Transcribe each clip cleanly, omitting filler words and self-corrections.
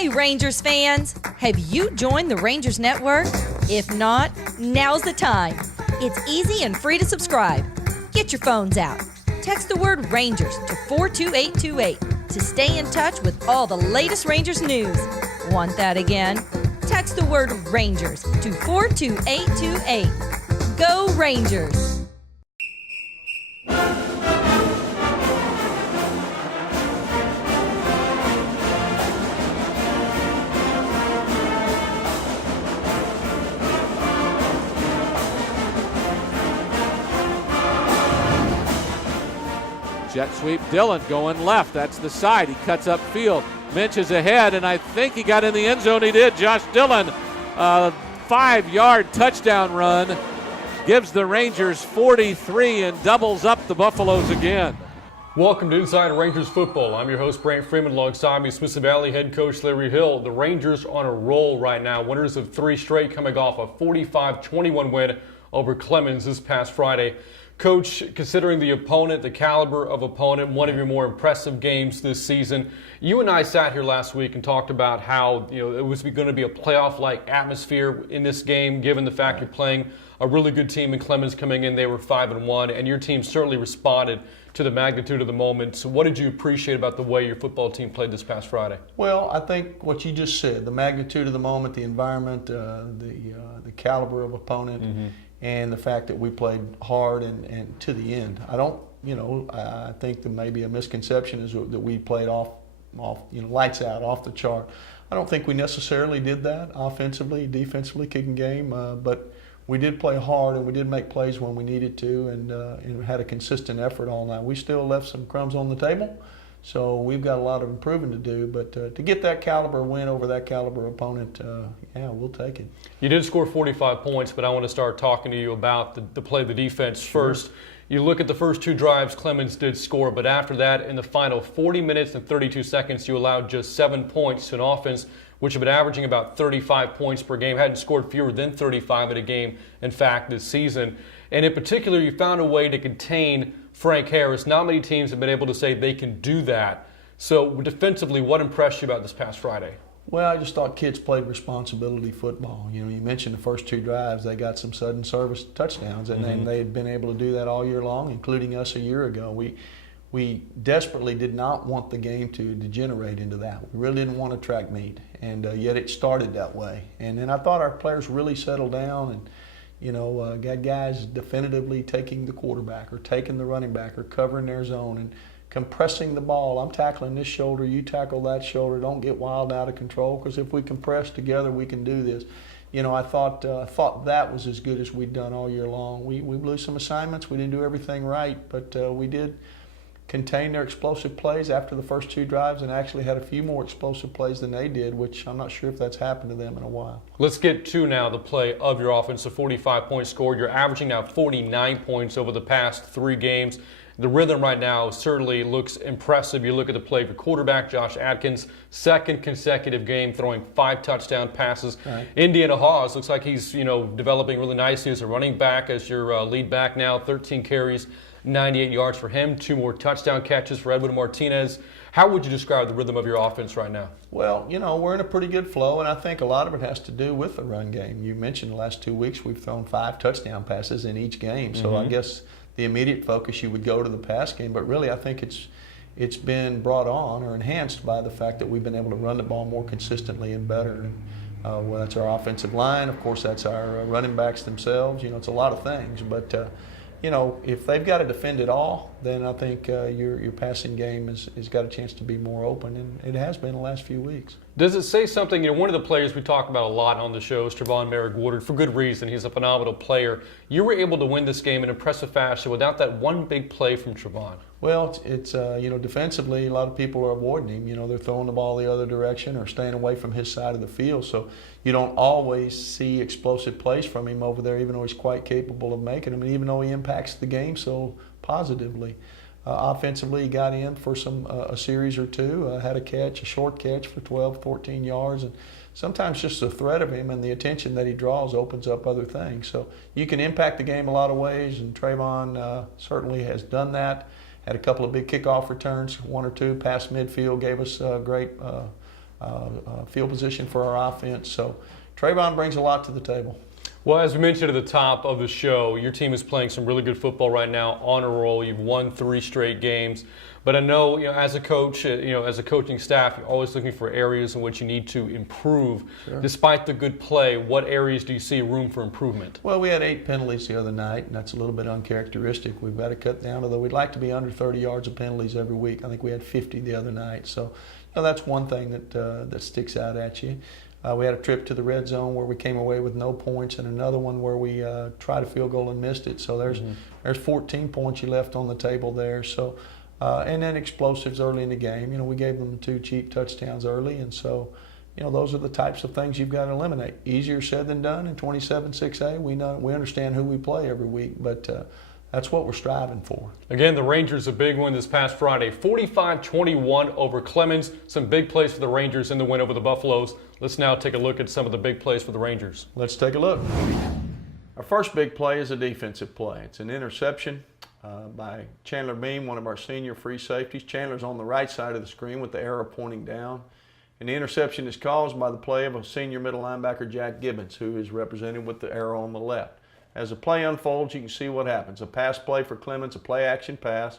Hey Rangers fans, have you joined the Rangers Network? If not, now's the time. It's easy and free to subscribe. Get your phones out. Text the word Rangers to 42828 to stay in touch with all the latest Rangers news. Want that again? Text the word Rangers to 42828. Go Rangers! Jet sweep, Dillon going left. That's the side. He cuts upfield. Minch is ahead, and I think he got in the end zone. He did. Josh Dillon, 5-yard touchdown run, gives the Rangers 43 and doubles up the Buffaloes again. Welcome to Inside Rangers Football. I'm your host, Brant Freeman, alongside me, Smithson Valley head coach Larry Hill. The Rangers on a roll right now. Winners of 3 straight, coming off a 45-21 win over Clemens this past Friday. Coach, considering the opponent, the caliber of opponent, one of your more impressive games this season, you and I sat here last week and talked about how it was going to be a playoff-like atmosphere in this game, given the fact you're playing a really good team in Clemens coming in. They were 5-1, and your team certainly responded to the magnitude of the moment. So what did you appreciate about the way your football team played this past Friday? Well, I think what you just said, the magnitude of the moment, the environment, the caliber of opponent, and the fact that we played hard and to the end. I think there may be a misconception is that we played off lights out, off the chart. I don't think we necessarily did that offensively, defensively, kicking game, but we did play hard and we did make plays when we needed to and had a consistent effort all night. We still left some crumbs on the table, so we've got a lot of improving to do, but to get that caliber win over that caliber opponent, we'll take it. You did score 45 points, but I want to start talking to you about the play of the defense first. You look at the first 2 drives, Clemens did score, but after that, in the final 40 minutes and 32 seconds, you allowed just 7 points to an offense which have been averaging about 35 points per game, hadn't scored fewer than 35 in a game, in fact, this season. And in particular, you found a way to contain Frank Harris. Not many teams have been able to say they can do that. So defensively, what impressed you about this past Friday? Well, I just thought kids played responsibility football. You mentioned the first 2 drives, they got some sudden service touchdowns, and they had been able to do that all year long, including us a year ago. We desperately did not want the game to degenerate into that. We really didn't want a track meet, and yet it started that way. And then I thought our players really settled down and got guys definitively taking the quarterback or taking the running back or covering their zone and compressing the ball. I'm tackling this shoulder, you tackle that shoulder. Don't get wild out of control, because if we compress together, we can do this. I thought that was as good as we'd done all year long. We blew some assignments. We didn't do everything right, but we did contain their explosive plays after the first 2 drives and actually had a few more explosive plays than they did, which I'm not sure if that's happened to them in a while. Let's get to now the play of your offense, the 45 points scored. You're averaging now 49 points over the past 3 games. The rhythm right now certainly looks impressive. You look at the play of your quarterback, Josh Adkins, 2nd consecutive game throwing 5 touchdown passes. Right. Indiana Hawes looks like he's developing really nicely as a running back, as your lead back now, 13 carries. 98 yards for him, 2 more touchdown catches for Edwin Martinez. How would you describe the rhythm of your offense right now? Well, we're in a pretty good flow, and I think a lot of it has to do with the run game. You mentioned the last 2 weeks we've thrown 5 touchdown passes in each game, so I guess the immediate focus you would go to the pass game, but really I think it's been brought on or enhanced by the fact that we've been able to run the ball more consistently and better. Well, that's our offensive line. Of course, that's our running backs themselves. It's a lot of things, but if they've got to defend it all, then I think your passing game has got a chance to be more open, and it has been the last few weeks. Does it say something? One of the players we talk about a lot on the show is Trevon Merrick-Woodard, for good reason. He's a phenomenal player. You were able to win this game in impressive fashion without that one big play from Trevon. Well, it's defensively, a lot of people are avoiding him. They're throwing the ball the other direction or staying away from his side of the field. So you don't always see explosive plays from him over there, even though he's quite capable of making them, and even though he impacts the game so positively. Offensively, he got in for a series or 2, had a short catch for 12, 14 yards, and sometimes just the threat of him and the attention that he draws opens up other things. So you can impact the game a lot of ways, and Trevon certainly has done that. Had a couple of big kickoff returns, 1 or 2 past midfield, gave us great field position for our offense. So Trayvon brings a lot to the table. Well, as we mentioned at the top of the show, your team is playing some really good football right now, on a roll. You've won 3 straight games. But I know, as a coach, as a coaching staff, you're always looking for areas in which you need to improve. Sure. Despite the good play, what areas do you see room for improvement? Well, we had 8 penalties the other night, and that's a little bit uncharacteristic. We've got to cut down, although we'd like to be under 30 yards of penalties every week. I think we had 50 the other night. So that's one thing that sticks out at you. We had a trip to the red zone where we came away with no points, and another one where we tried a field goal and missed it. So there's 14 points you left on the table there. So and then explosives early in the game. We gave them 2 cheap touchdowns early, and so those are the types of things you've got to eliminate. Easier said than done in 27-6A. We understand who we play every week, but that's what we're striving for. Again, the Rangers, a big win this past Friday, 45-21 over Clemens. Some big plays for the Rangers in the win over the Buffaloes. Let's now take a look at some of the big plays for the Rangers. Let's take a look. Our first big play is a defensive play. It's an interception by Chandler Beam, one of our senior free safeties. Chandler's on the right side of the screen with the arrow pointing down. And the interception is caused by the play of a senior middle linebacker, Jack Gibbons, who is represented with the arrow on the left. As the play unfolds, you can see what happens. A pass play for Clemens, a play-action pass.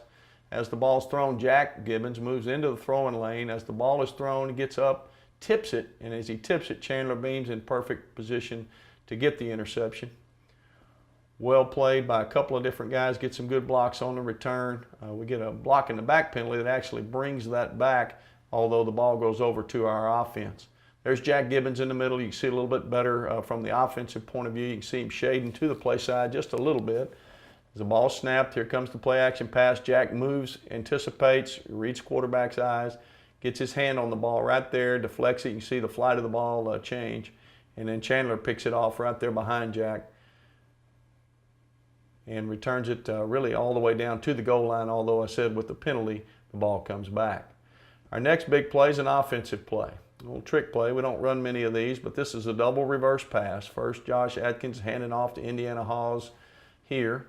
As the ball's thrown, Jack Gibbons moves into the throwing lane. As the ball is thrown, he gets up, tips it, and as he tips it, Chandler Beam's in perfect position to get the interception. Well played by a couple of different guys, get some good blocks on the return. We get a block in the back penalty that actually brings that back, although the ball goes over to our offense. There's Jack Gibbons in the middle. You can see a little bit better from the offensive point of view. You can see him shading to the play side just a little bit. As the ball snapped, here comes the play action pass. Jack moves, anticipates, reads quarterback's eyes, gets his hand on the ball right there, deflects it. You can see the flight of the ball change. And then Chandler picks it off right there behind Jack and returns it really all the way down to the goal line, although I said with the penalty, the ball comes back. Our next big play is an offensive play. A little trick play. We don't run many of these, but this is a double reverse pass. First, Josh Atkins handing off to Indiana Hawes here.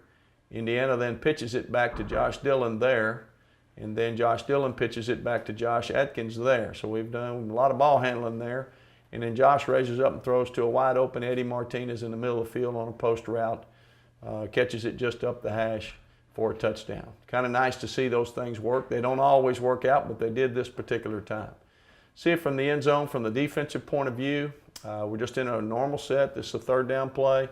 Indiana then pitches it back to Josh Dillon there, and then Josh Dillon pitches it back to Josh Atkins there. So we've done a lot of ball handling there. And then Josh raises up and throws to a wide open Eddie Martinez in the middle of the field on a post route. Catches it just up the hash for a touchdown. Kind of nice to see those things work. They don't always work out, but they did this particular time. See it from the end zone from the defensive point of view. We're just in a normal set. This is a third down play.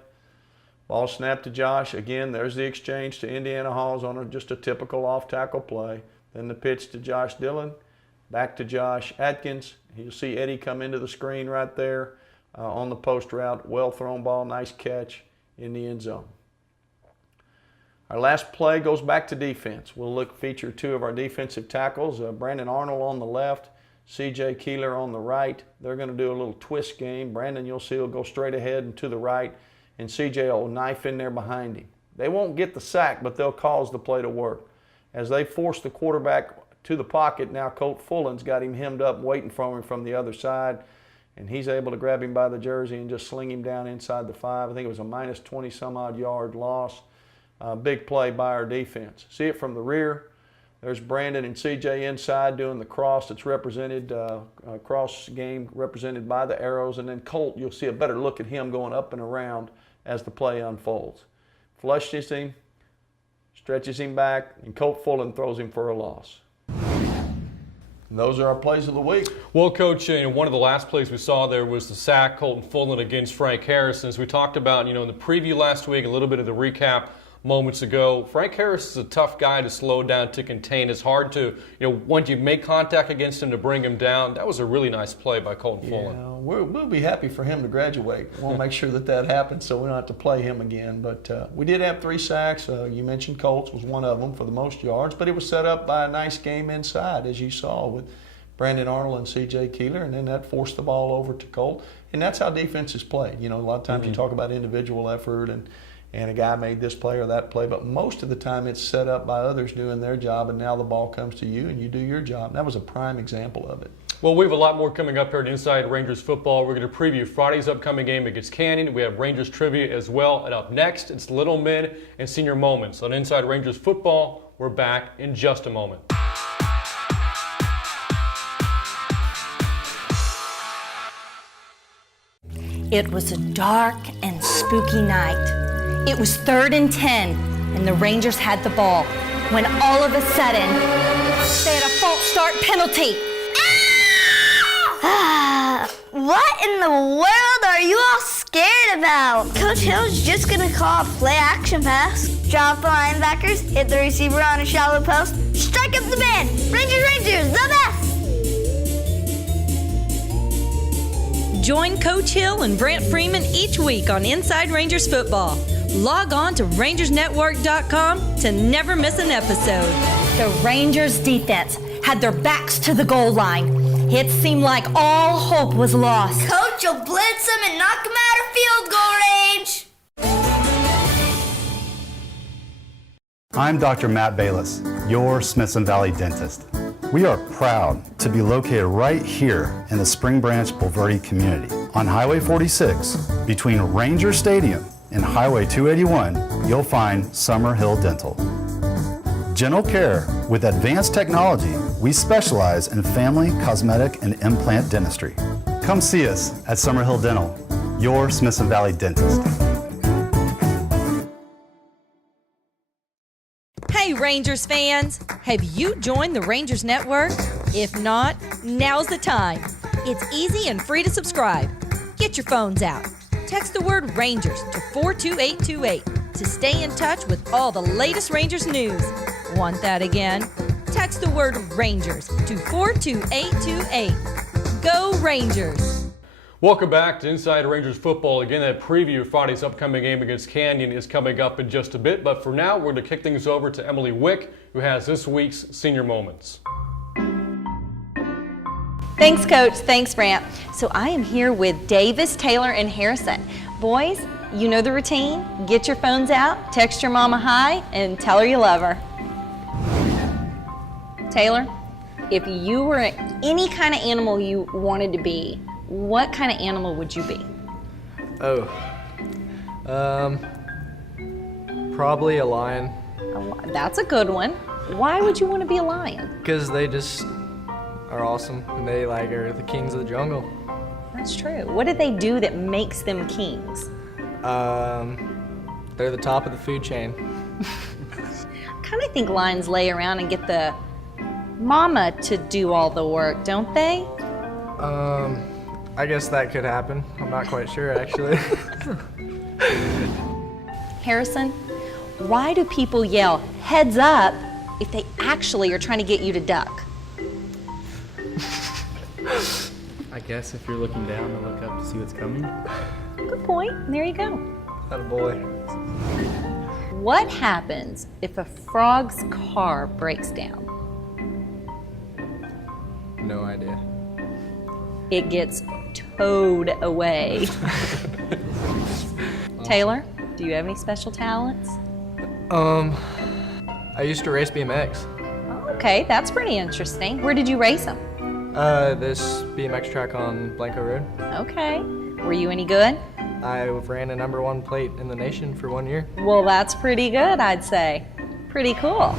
Ball snapped to Josh. Again, there's the exchange to Indiana Halls on just a typical off-tackle play. Then the pitch to Josh Dillon. Back to Josh Atkins. You'll see Eddie come into the screen right there on the post route. Well thrown ball, nice catch in the end zone. Our last play goes back to defense. We'll feature 2 of our defensive tackles, Brandon Arnold on the left, C.J. Keeler on the right. They're going to do a little twist game. Brandon, you'll see, will go straight ahead and to the right, and C.J. will knife in there behind him. They won't get the sack, but they'll cause the play to work. As they force the quarterback to the pocket, now Colt Fullen's got him hemmed up, waiting for him from the other side, and he's able to grab him by the jersey and just sling him down inside the 5. I think it was a minus 20-some-odd yard loss. Big play by our defense. See it from the rear. There's Brandon and CJ inside doing the cross. It's represented, cross game represented by the arrows. And then Colt, you'll see a better look at him going up and around as the play unfolds. Flushes him, stretches him back, and Colt Fullen throws him for a loss. And those are our plays of the week. Well, Coach, one of the last plays we saw there was the sack, Colton Fullen against Frank Harris. As we talked about, in the preview last week, a little bit of the recap moments ago, Frank Harris is a tough guy to slow down, to contain. It's hard to, once you make contact against him, to bring him down. That was a really nice play by Colton Fullen. Yeah, we'll be happy for him to graduate. We'll make sure that happens so we don't have to play him again. But we did have 3 sacks. You mentioned Colts was one of them for the most yards, but it was set up by a nice game inside, as you saw, with Brandon Arnold and C.J. Keeler, and then that forced the ball over to Colt. And that's how defense is played. A lot of times you talk about individual effort and a guy made this play or that play, but most of the time it's set up by others doing their job, and now the ball comes to you and you do your job. And that was a prime example of it. Well, we have a lot more coming up here at Inside Rangers Football. We're going to preview Friday's upcoming game against Canyon. We have Rangers trivia as well. And up next, it's Little Men and Senior Moments. On Inside Rangers Football, we're back in just a moment. It was a dark and spooky night. It was 3rd and 10, and the Rangers had the ball, when all of a sudden, they had a false start penalty. What in the world are you all scared about? Coach Hill's just gonna call a play action pass, drop the linebackers, hit the receiver on a shallow post, strike up the band. Rangers, the best! Join Coach Hill and Brant Freeman each week on Inside Rangers Football. Log on to rangersnetwork.com to never miss an episode. The Rangers defense had their backs to the goal line. It seemed like all hope was lost. Coach will blitz him and knock him out of field goal range. I'm Dr. Matt Bayless, your Smithson Valley dentist. We are proud to be located right here in the Spring Branch Bulverde community. On Highway 46, between Ranger Stadium and Highway 281, you'll find Summer Hill Dental. Dental care with advanced technology, we specialize in family, cosmetic, and implant dentistry. Come see us at Summer Hill Dental, your Smithson Valley dentist. Hey Rangers fans, have you joined the Rangers Network? If not, now's the time. It's easy and free to subscribe. Get your phones out. Text the word Rangers to 42828 to stay in touch with all the latest Rangers news. Want that again? Text the word Rangers to 42828. Go Rangers! Welcome back to Inside Rangers Football. Again, that preview of Friday's upcoming game against Canyon is coming up in just a bit. But for now, we're going to kick things over to Emily Wick, who has this week's Senior Moments. Thanks, Coach. Thanks, Brant. So I am here with Davis, Taylor, and Harrison. Boys, you know the routine. Get your phones out, text your mama hi, and tell her you love her. Taylor, if you were any kind of animal you wanted to be, what kind of animal would you be? Probably a lion. That's a good one. Why would you want to be a lion? Because they just are awesome and they are the kings of the jungle. That's true. What do they do that makes them kings? They're the top of the food chain. I kind of think lions lay around and get the mama to do all the work, don't they? I guess that could happen. I'm not quite sure, actually. Harrison, why do people yell heads up if they actually are trying to get you to duck? I guess if you're looking down and look up to see what's coming. Good point. There you go. Attaboy. What happens if a frog's car breaks down? No idea. It gets towed away. Taylor, do you have any special talents? I used to race BMX. Okay, that's pretty interesting. Where did you race them? This BMX track on Blanco Road. Okay. Were you any good? I ran a #1 plate in the nation for 1 year. Well, that's pretty good, I'd say. Pretty cool.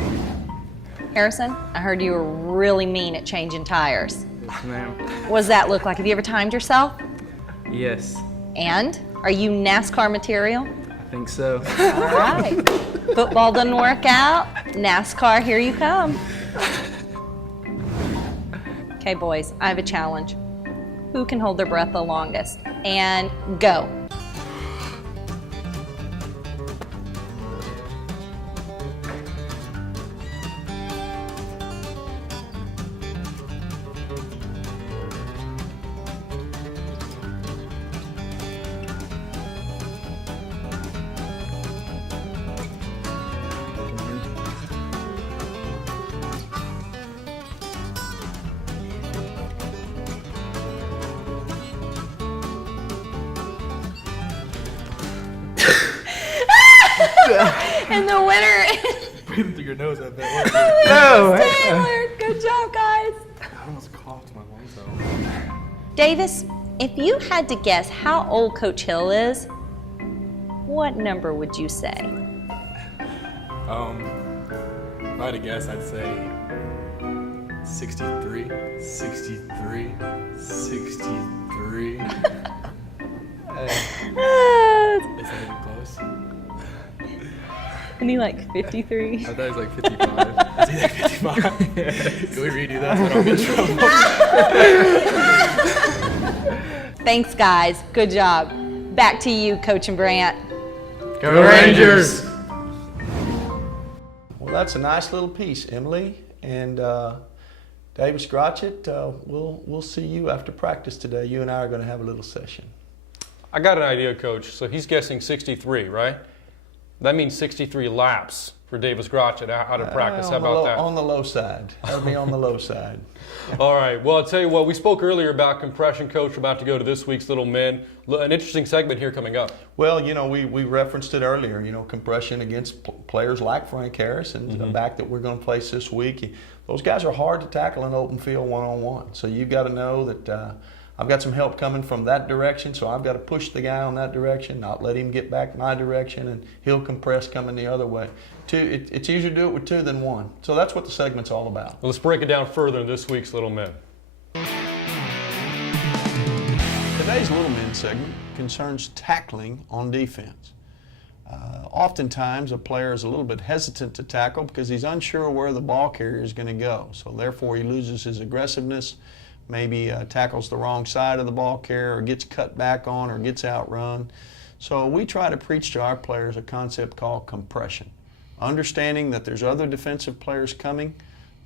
Harrison, I heard you were really mean at changing tires. Yes, ma'am. What does that look like? Have you ever timed yourself? Yes, And are you NASCAR material? I think so. All right. Football doesn't work out. NASCAR, here you come. Okay, boys, I have a challenge. Who can hold their breath the longest? And go. And the winner is Breathing through your nose, I bet. Taylor. Good job, guys. I almost coughed my lungs out. Davis, if you had to guess how old Coach Hill is, what number would you say? If I had to guess, I'd say 63. 63. 63. Isn't he like 53? I thought he was like 55. Is he like 55? Can we redo that so I don't get in trouble? Thanks, guys. Good job. Back to you, Coach and Brant. Go Rangers! Well, that's a nice little piece, Emily. And Davis Grotchett, we'll see you after practice today. You and I are going to have a little session. I got an idea, Coach. So he's guessing 63, right? That means 63 laps for Davis Grotchett out of practice. How about that? On the low side. That'll be on the low side. All right. Well, I'll tell you what, we spoke earlier about compression, Coach. We're about to go to this week's Little Men. An interesting segment here coming up. Well, we referenced it earlier, compression against players like Frank Harrison, the back that we're going to place this week. Those guys are hard to tackle in open field one-on-one. So you've got to know that I've got some help coming from that direction, so I've got to push the guy on that direction, not let him get back my direction, and he'll compress coming the other way. It's easier to do it with two than one. So that's what the segment's all about. Well, let's break it down further in this week's Little Men. Today's Little Men segment concerns tackling on defense. Oftentimes, a player is a little bit hesitant to tackle because he's unsure where the ball carrier is going to go. So therefore, he loses his aggressiveness, maybe tackles the wrong side of the ball carrier, or gets cut back on, or gets outrun. So we try to preach to our players a concept called compression. Understanding that there's other defensive players coming.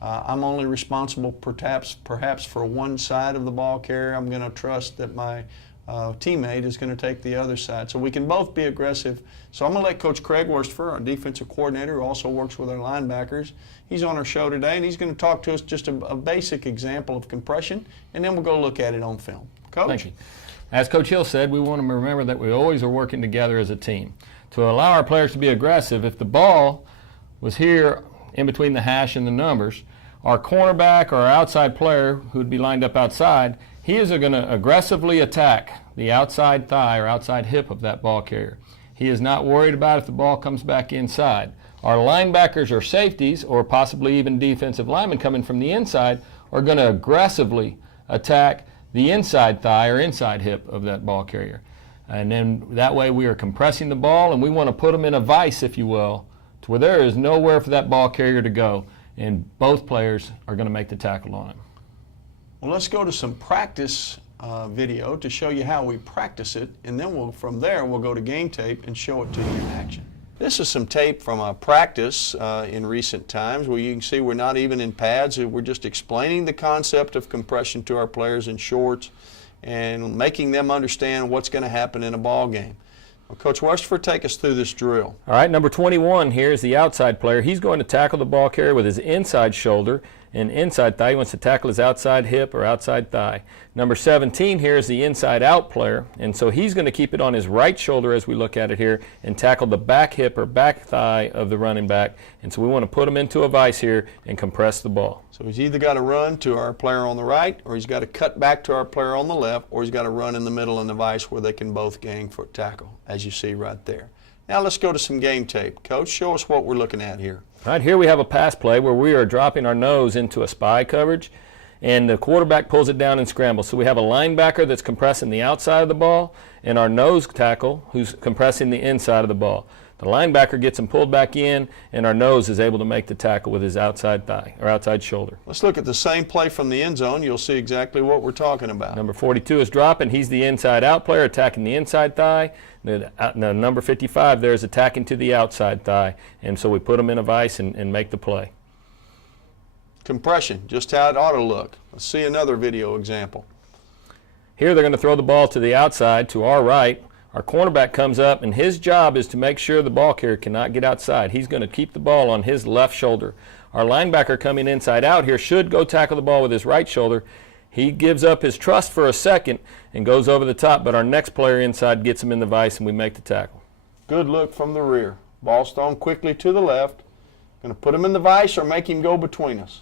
I'm only responsible perhaps for one side of the ball carrier. I'm going to trust that my teammate is going to take the other side. So we can both be aggressive. So I'm going to let Coach Craig Wersterfer, our defensive coordinator, who also works with our linebackers, he's on our show today, and he's going to talk to us just a basic example of compression, and then we'll go look at it on film. Coach? Thank you. As Coach Hill said, we want to remember that we always are working together as a team. To allow our players to be aggressive, if the ball was here in between the hash and the numbers, our cornerback or our outside player who would be lined up outside, he is going to aggressively attack the outside thigh or outside hip of that ball carrier. He is not worried about if the ball comes back inside. Our linebackers or safeties, or possibly even defensive linemen coming from the inside, are going to aggressively attack the inside thigh or inside hip of that ball carrier. And then that way we are compressing the ball, and we want to put them in a vise, if you will, to where there is nowhere for that ball carrier to go, and both players are going to make the tackle on it. Well, let's go to some practice video to show you how we practice it, and then from there we'll go to game tape and show it to you in action. This is some tape from a practice in recent times where you can see we're not even in pads. We're just explaining the concept of compression to our players in shorts and making them understand what's going to happen in a ball game. Well, Coach Wersterfer, take us through this drill. All right, number 21 here is the outside player. He's going to tackle the ball carrier with his inside shoulder and inside thigh. He wants to tackle his outside hip or outside thigh. Number 17 here is the inside out player, and so he's going to keep it on his right shoulder as we look at it here and tackle the back hip or back thigh of the running back. And so we want to put him into a vise here and compress the ball. So he's either got to run to our player on the right, or he's got to cut back to our player on the left, or he's got to run in the middle in the vise where they can both gang for tackle, as you see right there. Now let's go to some game tape. Coach, show us what we're looking at here. All right, here we have a pass play where we are dropping our nose into a spy coverage, and the quarterback pulls it down and scrambles. So we have a linebacker that's compressing the outside of the ball, and our nose tackle who's compressing the inside of the ball. The linebacker gets him pulled back in, and our nose is able to make the tackle with his outside thigh or outside shoulder. Let's look at the same play from the end zone. You'll see exactly what we're talking about. Number 42 is dropping. He's the inside out player attacking the inside thigh. The number 55 there is attacking to the outside thigh, and so we put him in a vise and make the play. Compression, just how it ought to look. Let's see another video example. Here they're going to throw the ball to the outside, to our right. Our cornerback comes up, and his job is to make sure the ball carrier cannot get outside. He's going to keep the ball on his left shoulder. Our linebacker coming inside out here should go tackle the ball with his right shoulder. He gives up his trust for a second and goes over the top, but our next player inside gets him in the vise, and we make the tackle. Good look from the rear. Ball thrown quickly to the left. Going to put him in the vise or make him go between us.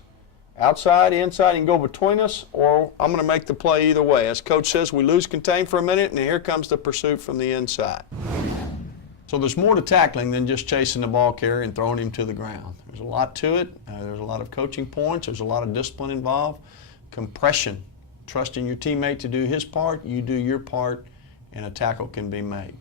Outside, inside, he can go between us, or I'm going to make the play either way. As Coach says, we lose contain for a minute, and here comes the pursuit from the inside. So there's more to tackling than just chasing the ball carrier and throwing him to the ground. There's a lot to it. There's a lot of coaching points. There's a lot of discipline involved. Compression, trusting your teammate to do his part, you do your part, and a tackle can be made.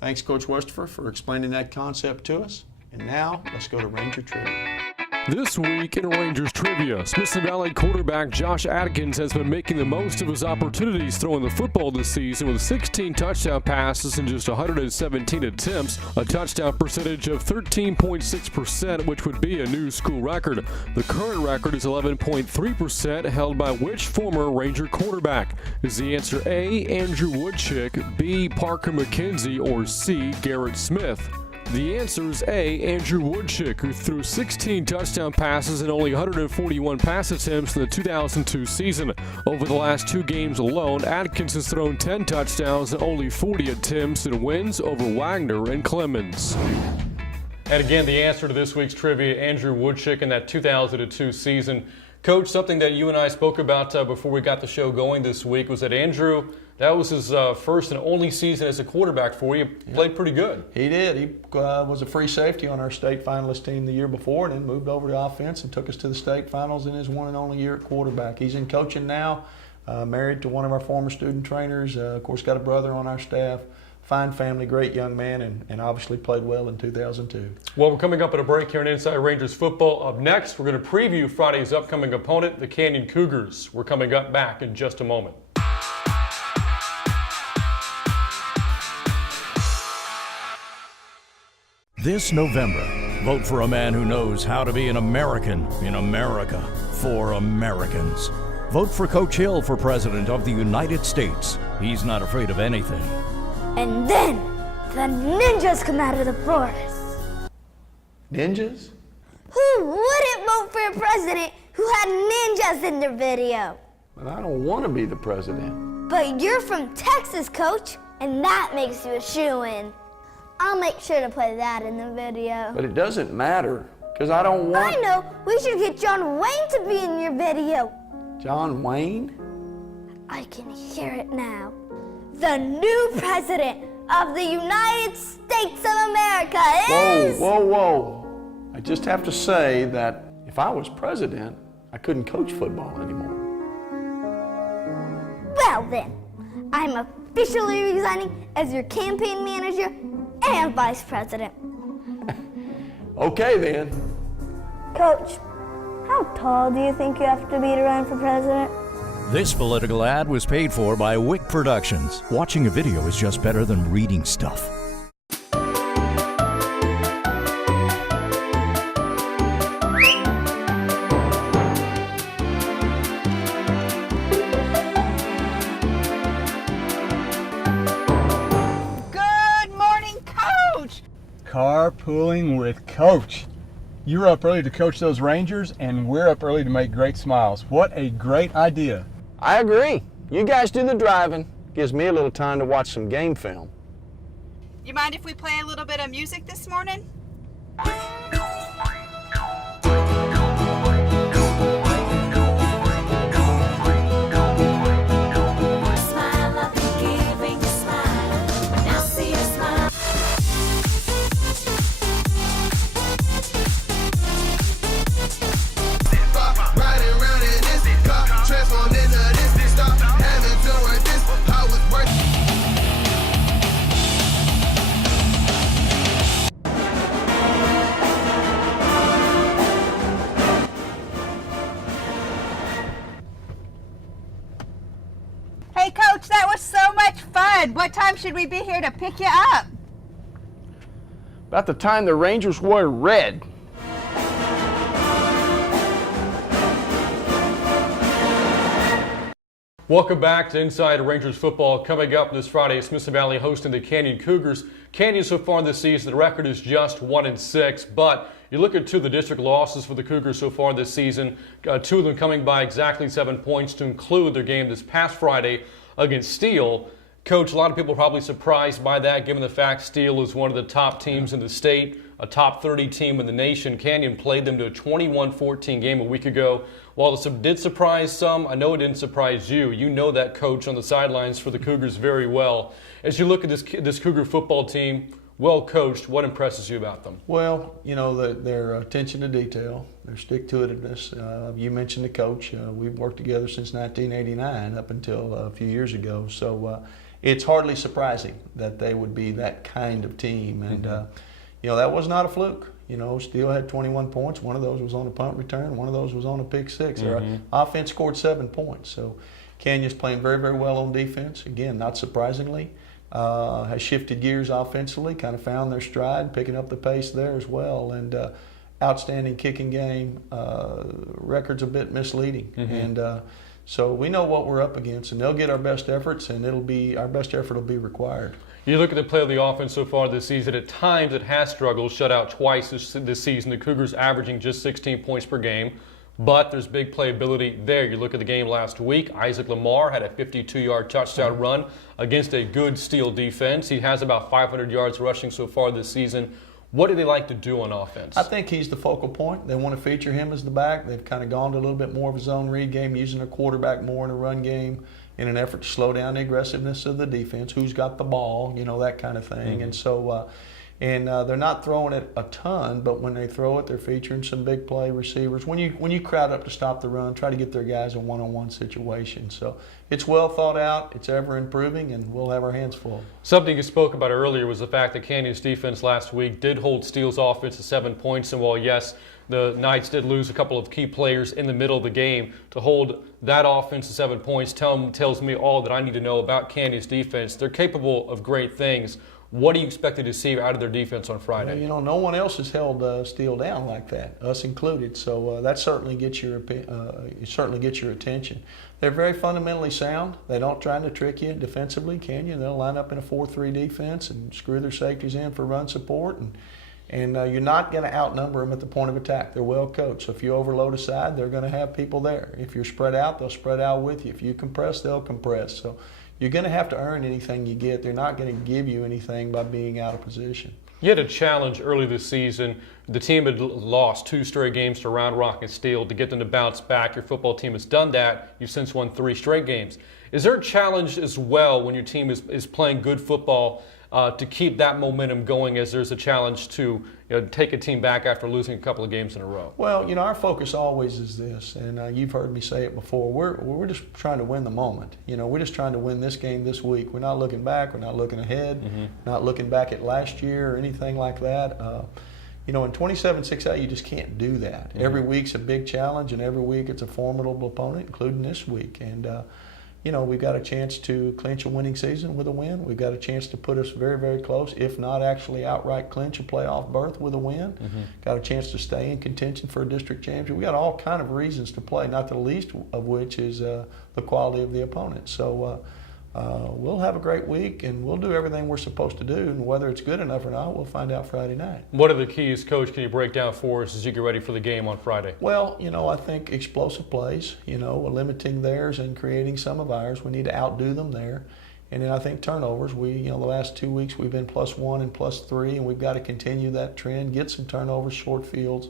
Thanks, Coach Wersterfer, for explaining that concept to us. And now, let's go to Ranger Trivia. This week in Rangers Trivia, Smithson Valley quarterback Josh Atkins has been making the most of his opportunities throwing the football this season with 16 touchdown passes in just 117 attempts, a touchdown percentage of 13.6%, which would be a new school record. The current record is 11.3%, held by which former Ranger quarterback? Is the answer A, Andrew Woodchick, B, Parker McKenzie, or C, Garrett Smith? The answer is A, Andrew Woodchick, who threw 16 touchdown passes and only 141 pass attempts in the 2002 season. Over the last 2 games alone, Atkins has thrown 10 touchdowns and only 40 attempts in wins over Wagner and Clemens. And again, the answer to this week's trivia, Andrew Woodchick in that 2002 season. Coach, something that you and I spoke about before we got the show going this week was that Andrew, that was his first and only season as a quarterback for you. Played pretty good. He did. He was a free safety on our state finalist team the year before, and then moved over to offense and took us to the state finals in his one and only year at quarterback. He's in coaching now, married to one of our former student trainers. Of course, got a brother on our staff. Fine family, great young man, and obviously played well in 2002. Well, we're coming up at a break here in Inside Rangers Football. Up next, we're going to preview Friday's upcoming opponent, the Canyon Cougars. We're coming up back in just a moment. This November, vote for a man who knows how to be an American in America for Americans. Vote for Coach Hill for President of the United States. He's not afraid of anything. And then the ninjas come out of the forest. Ninjas? Who wouldn't vote for a president who had ninjas in their video? But I don't want to be the president. But you're from Texas, Coach, and that makes you a shoo-in. I'll make sure to play that in the video. But it doesn't matter, because I don't want... I know! We should get John Wayne to be in your video. John Wayne? I can hear it now. The new president of the United States of America is... Whoa, whoa, whoa. I just have to say that if I was president, I couldn't coach football anymore. Well then, I'm officially resigning as your campaign manager and vice president. Okay then. Coach, how tall do you think you have to be to run for president? This political ad was paid for by Wick Productions. Watching a video is just better than reading stuff. Good morning, Coach! Carpooling with Coach. You're up early to coach those Rangers, and we're up early to make great smiles. What a great idea. I agree. You guys do the driving. Gives me a little time to watch some game film. You mind if we play a little bit of music this morning? Hey, Coach, that was so much fun. What time should we be here to pick you up? About the time the Rangers wore red. Welcome back to Inside Rangers Football. Coming up this Friday, Smithson Valley hosting the Canyon Cougars. Canyon so far this season, the record is just 1-6, but you look at 2 of the district losses for the Cougars so far this season, 2 of them coming by exactly 7 points to include their game this past Friday against Steele. Coach, a lot of people are probably surprised by that, given the fact Steele is one of the top teams in the state, a top 30 team in the nation. Canyon played them to a 21-14 game a week ago. While this did surprise some, I know it didn't surprise you. You know that coach on the sidelines for the Cougars very well. As you look at this Cougar football team, well coached, what impresses you about them? Well, you know, their attention to detail, their stick-to-itiveness. You mentioned the coach. We've worked together since 1989 up until a few years ago. So it's hardly surprising that they would be that kind of team. And, you know, that was not a fluke. You know, Steele had 21 points. One of those was on a punt return. One of those was on a pick six. Our offense scored 7 points. So Canyon's playing very, very well on defense. Again, not surprisingly, has shifted gears offensively, kind of found their stride, picking up the pace there as well. And outstanding kicking game. Record's a bit misleading. And so we know what we're up against, and they'll get our best efforts, and our best effort will be required. You look at the play of the offense so far this season, at times it has struggled, shut out twice this season. The Cougars averaging just 16 points per game, but there's big playability there. You look at the game last week, Isaac Lamar had a 52-yard touchdown run against a good Steele defense. He has about 500 yards rushing so far this season. What do they like to do on offense? I think he's the focal point. They want to feature him as the back. They've kind of gone to a little bit more of a zone read game, using their quarterback more in a run game in an effort to slow down the aggressiveness of the defense. Who's got the ball, you know, that kind of thing. And so, they're not throwing it a ton, but when they throw it, they're featuring some big play receivers. When you crowd up to stop the run, try to get their guys in one-on-one situations. So it's well thought out, it's ever improving, and we'll have our hands full. Something you spoke about earlier was the fact that Canyon's defense last week did hold Steele's offense to 7 points, and while yes, the Knights did lose a couple of key players in the middle of the game, to hold that offense to 7 points tells me all that I need to know about Canyon's defense. They're capable of great things. What do you expect to see out of their defense on Friday? Well, you know, no one else has held Steele down like that, us included. So that certainly gets your attention. They're very fundamentally sound. They don't try to trick you defensively, can you? They'll line up in a 4-3 defense and screw their safeties in for run support, and you're not going to outnumber them at the point of attack. They're well coached. So if you overload a side, they're going to have people there. If you're spread out, they'll spread out with you. If you compress, they'll compress. So you're going to have to earn anything you get. They're not going to give you anything by being out of position. You had a challenge early this season. The team had lost 2 straight games to Round Rock and Steele to get them to bounce back. Your football team has done that. You've since won 3 straight games. Is there a challenge as well when your team is playing good football to keep that momentum going, as there's a challenge to take a team back after losing a couple of games in a row? Well, our focus always is this, and you've heard me say it before. We're just trying to win the moment. We're just trying to win this game this week. We're not looking back. We're not looking ahead. Not looking back at last year or anything like that. In 27-6A, you just can't do that. Every week's a big challenge, and every week it's a formidable opponent, including this week. And we've got a chance to clinch a winning season with a win. We've got a chance to put us very, very close, if not actually outright clinch a playoff berth with a win. Got a chance to stay in contention for a district championship. We got all kind of reasons to play, not the least of which is the quality of the opponent. So we'll have a great week, and we'll do everything we're supposed to do. And whether it's good enough or not, we'll find out Friday night. What are the keys, Coach, can you break down for us as you get ready for the game on Friday? Well, I think explosive plays, limiting theirs and creating some of ours. We need to outdo them there. And then I think turnovers. The last 2 weeks we've been +1 and +3, and we've got to continue that trend, get some turnovers, short fields.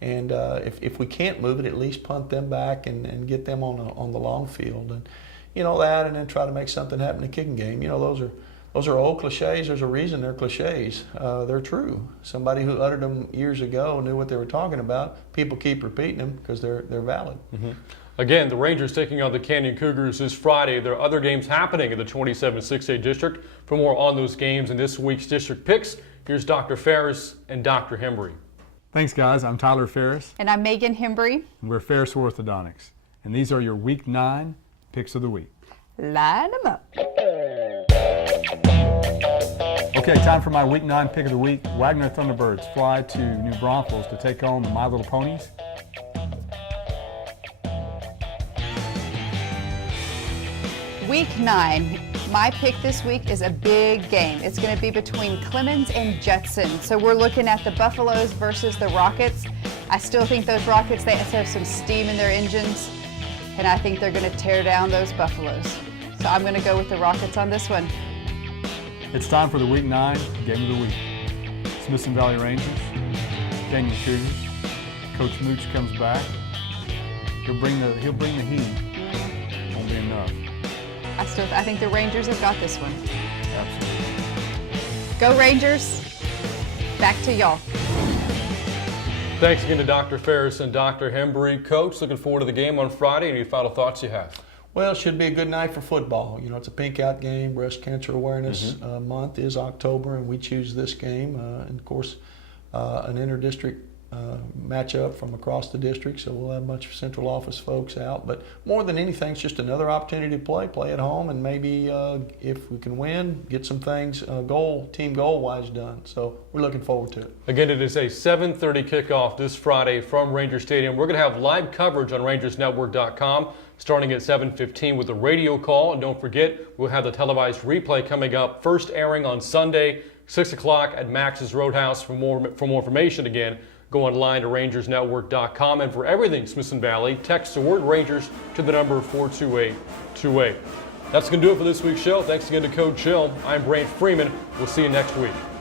And if we can't move it, at least punt them back and get them on the long field. And that, and then try to make something happen in the kicking game. Those are old cliches. There's a reason they're cliches. They're true. Somebody who uttered them years ago knew what they were talking about. People keep repeating them because they're valid. Again, the Rangers taking on the Canyon Cougars this Friday. There are other games happening in the 27-6A district. For more on those games and this week's district picks, here's Dr. Ferris and Dr. Hembry. Thanks, guys. I'm Tyler Ferris. And I'm Megan Hembry. And we're Ferris Orthodontics. And these are your Week 9 picks of the week. Line them up. Okay, time for my Week 9 pick of the week. Wagner Thunderbirds fly to New Braunfels to take on the My Little Ponies. Week 9. My pick this week is a big game. It's going to be between Clemens and Judson. So we're looking at the Buffaloes versus the Rockets. I still think those Rockets, they have some steam in their engines, and I think they're going to tear down those Buffaloes. So I'm going to go with the Rockets on this one. It's time for the Week 9 Game of the Week. Smithson Valley Rangers, Canyon Cougars. Coach Mooch comes back. He'll bring the heat. Won't be enough. I think the Rangers have got this one. Absolutely. Go Rangers. Back to y'all. Thanks again to Dr. Ferris and Dr. Hembry. Coach, looking forward to the game on Friday. Any final thoughts you have? Well, it should be a good night for football. It's a pink out game. Breast Cancer Awareness Month is October, and we choose this game. And of course, an inter-district matchup from across the district, so we'll have a bunch of central office folks out. But more than anything, it's just another opportunity to play at home, and maybe if we can win, get some things team goal-wise done. So we're looking forward to it. Again, it is a 7:30 kickoff this Friday from Ranger Stadium. We're going to have live coverage on RangersNetwork.com starting at 7:15 with a radio call. And don't forget, we'll have the televised replay coming up, first airing on Sunday, 6 o'clock at Max's Roadhouse. For more information, again, go online to RangersNetwork.com. And for everything Smithson Valley, text the word Rangers to the number 42828. That's going to do it for this week's show. Thanks again to Coach Hill. I'm Brant Freeman. We'll see you next week.